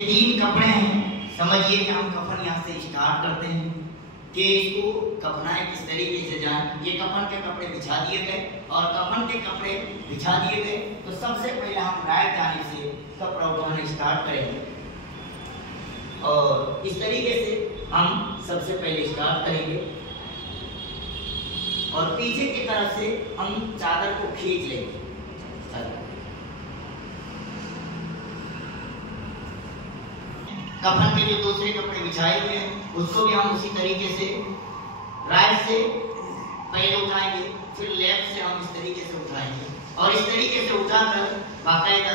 तीन कपड़े हैं। समझिए कि हम कफन यहाँ से स्टार्ट करते हैं कि इसको कफनाएं किस तरीके से जाए। ये कफन के कपड़े बिछा दिए गए और कफन के कपड़े बिछा दिए गए तो सबसे पहले हम राइट जाने से कपड़ा उठाने स्टार्ट करेंगे और इस तरीके से हम सबसे पहले स्टार्ट करेंगे और पीछे की तरफ से हम चादर को खींच लेंगे। कफन के जो दूसरे कपड़े बिछाए हुए हैं उसको भी हम उसी तरीके से राइट से पहले उठाएंगे, फिर लेफ्ट से हम इस तरीके से उठाएंगे और इस तरीके से उठाकर बाकायदा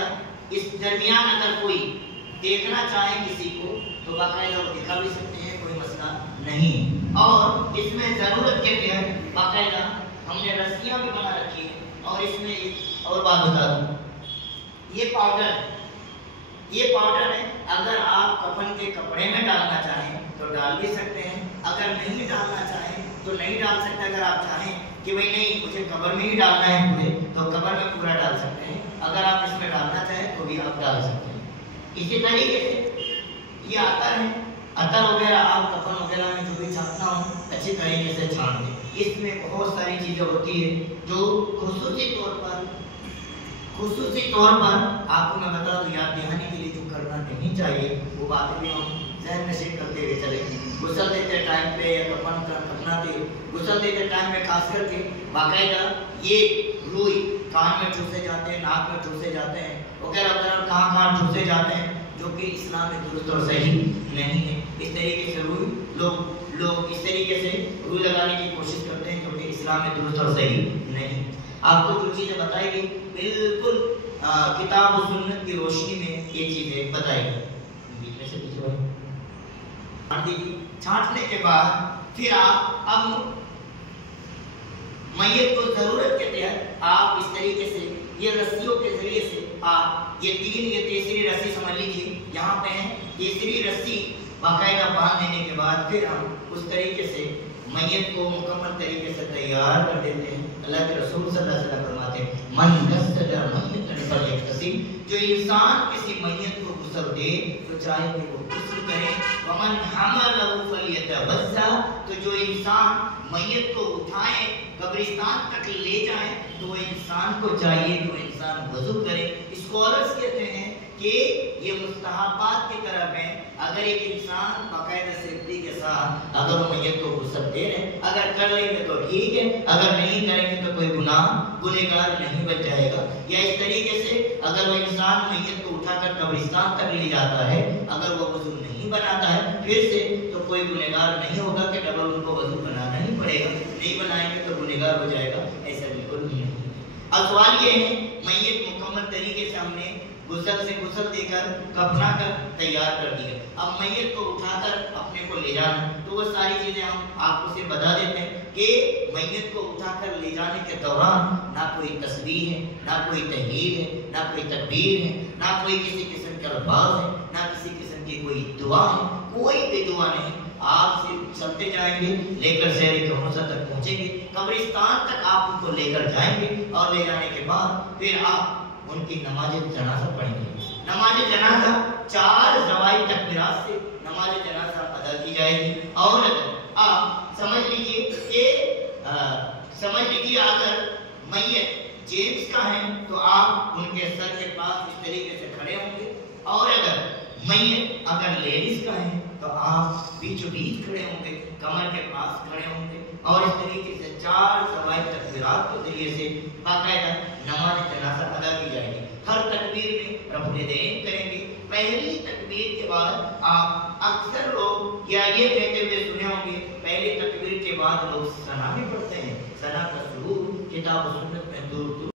इस दरमियान अगर कोई देखना चाहे किसी को तो बाकायदा वो दिखा भी सकते हैं, कोई मसला नहीं। और इसमें जरूरत के तहत बाकायदा हमने रस्सियां भी बना रखी है और इसमें एक और बात बता दूं, ये पाउडर है। अगर आप कफन के कपड़े में डालना चाहें तो डाल भी सकते हैं, अगर नहीं डालना चाहें तो नहीं डाल सकते। अगर आप चाहें कि भाई नहीं मुझे कब्र में ही डालना है पूरे, तो कब्र में पूरा डाल सकते हैं। अगर आप इसमें डालना चाहें तो भी आप डाल सकते हैं। इसी तरीके से ये अतर है, अतर वगैरह आप कफन वगैरह में जो भी छापना हो अच्छी तरीके से छाप दें। इसमें बहुत सारी चीज़ें होती है जो खुसूसी तौर पर आपको मैं बता दूं, याद दिलाने के लिए जो करना नहीं चाहिए वो बातें भी हम ज़हन नशीब करते हुए चलेंगे। गुसल देते टाइम पे या गुसल देते टाइम में खास करके बाकायदा ये रुई कान में ठूसे जाते हैं, नाक में ठूसे जाते हैं वगैरह वगैरह, कहाँ ठूसे जाते हैं जो कि इस्लाम में दुरुस्त और सही नहीं है। इस तरीके से रुई लोग इस तरीके से रुई लगाने की कोशिश करते हैं जो कि इस्लाम में दुरुस्त और सही नहीं। आपको जो चीज़ें बताई गई बिल्कुल किताब और सुन्नत की रोशनी में ये चीजें बताई गई। बीच में से छांटने के बाद फिर आप अब मैयत को जरूरत के तहत आप इस तरीके से ये रस्सियों के जरिए से आप ये तीसरी रस्सी समझ लीजिए, यहाँ पे है तीसरी रस्सी बाकायदा बांध देने के बाद फिर हम उस तरीके से मैयत को मुकम्मल तरीके से तैयार कर देते हैं। अल्लाह के रसूल सल्लल्लाहु अलैहि वसल्लम फरमाते हैं, मन गस्सला मय्यतन फल्यग़तसिल, जो इंसान किसी मैयत को गुस्ल दे तो चाहे कि वो गुस्ल करे, वमन हमलहु फल्यतवज़्ज़ा, तो जो इंसान मैयत को उठाए कब्रिस्तान तक ले जाए तो वो इंसान को चाहिए तो इंसान वज़ू करे। स्कॉलर्स कहते हैं कि ये मुस्तहबात की तरफ है। अगर एक इंसान बाकायदा सेफ्टी के साथ अगर वो मैयत को गुस्ल दे रहे हैं, अगर कर लेंगे तो ठीक है, अगर नहीं करेंगे तो कोई गुनहगार नहीं बच जाएगा। या इस तरीके से अगर वो इंसान मैयत को उठाकर कब्रिस्तान तक ले जाता है, अगर वो वज़ू नहीं बनाता है फिर से तो कोई गुनहगार नहीं होगा कि डबल उनको वज़ू बनाना ही पड़ेगा, नहीं बनाएंगे तो गुनहगार हो जाएगा, ऐसा बिल्कुल नहीं है। अब सवाल ये है, मैयत मुकम्मल तरीके से हमने गुस्ल देकर कफना कर तैयार कर दिया, अब मैयत को उठाकर अपने को ले जाना, तो वो सारी चीजें हम आपको से बता देते हैं कि मैयत को उठाकर ले जाने के दौरान ना कोई तस्बीह है, ना कोई तहलील है, ना कोई तकबीर है, ना कोई किसी किस्म के अल्फाज है, ना किसी किस्म की कोई दुआ है, कोई भी दुआ नहीं। आप सिर्फ चलते जाएंगे, लेकर शहर कमौसा तक पहुंचेंगे, कब्रिस्तान तक आप उनको लेकर जाएंगे और ले जाने के बाद फिर आप उनकी नमाज जनाजा पढ़ेंगे। नमाज जनाजा 4 ज़वाइद तकबीरात से नमाज जनाजा अदा की जाएगी। और आप समझ लीजिए अगर मैयत जेंट्स का है तो आप उनके सर के पास इस तरीके से खड़े होंगे, और अगर मैयत अगर लेडीज का है तो आप बीचों बीच खड़े होंगे, कमर के पास खड़े होंगे और इस तरीके से 4 ज़वाइद तकबीरात के जरिए से बाकायदा नमाज जनाजा अदा की जाएगी। हर तकबीर में रफ़्उ यदैन करेंगे। पहली तकबीर के बाद आप अक्सर लोग या ये कहते हुए सुने होंगे, पहली तकबीर के बाद लोग सना भी पढ़ते हैं। सना का शुरू किताब सुन्नत में दूर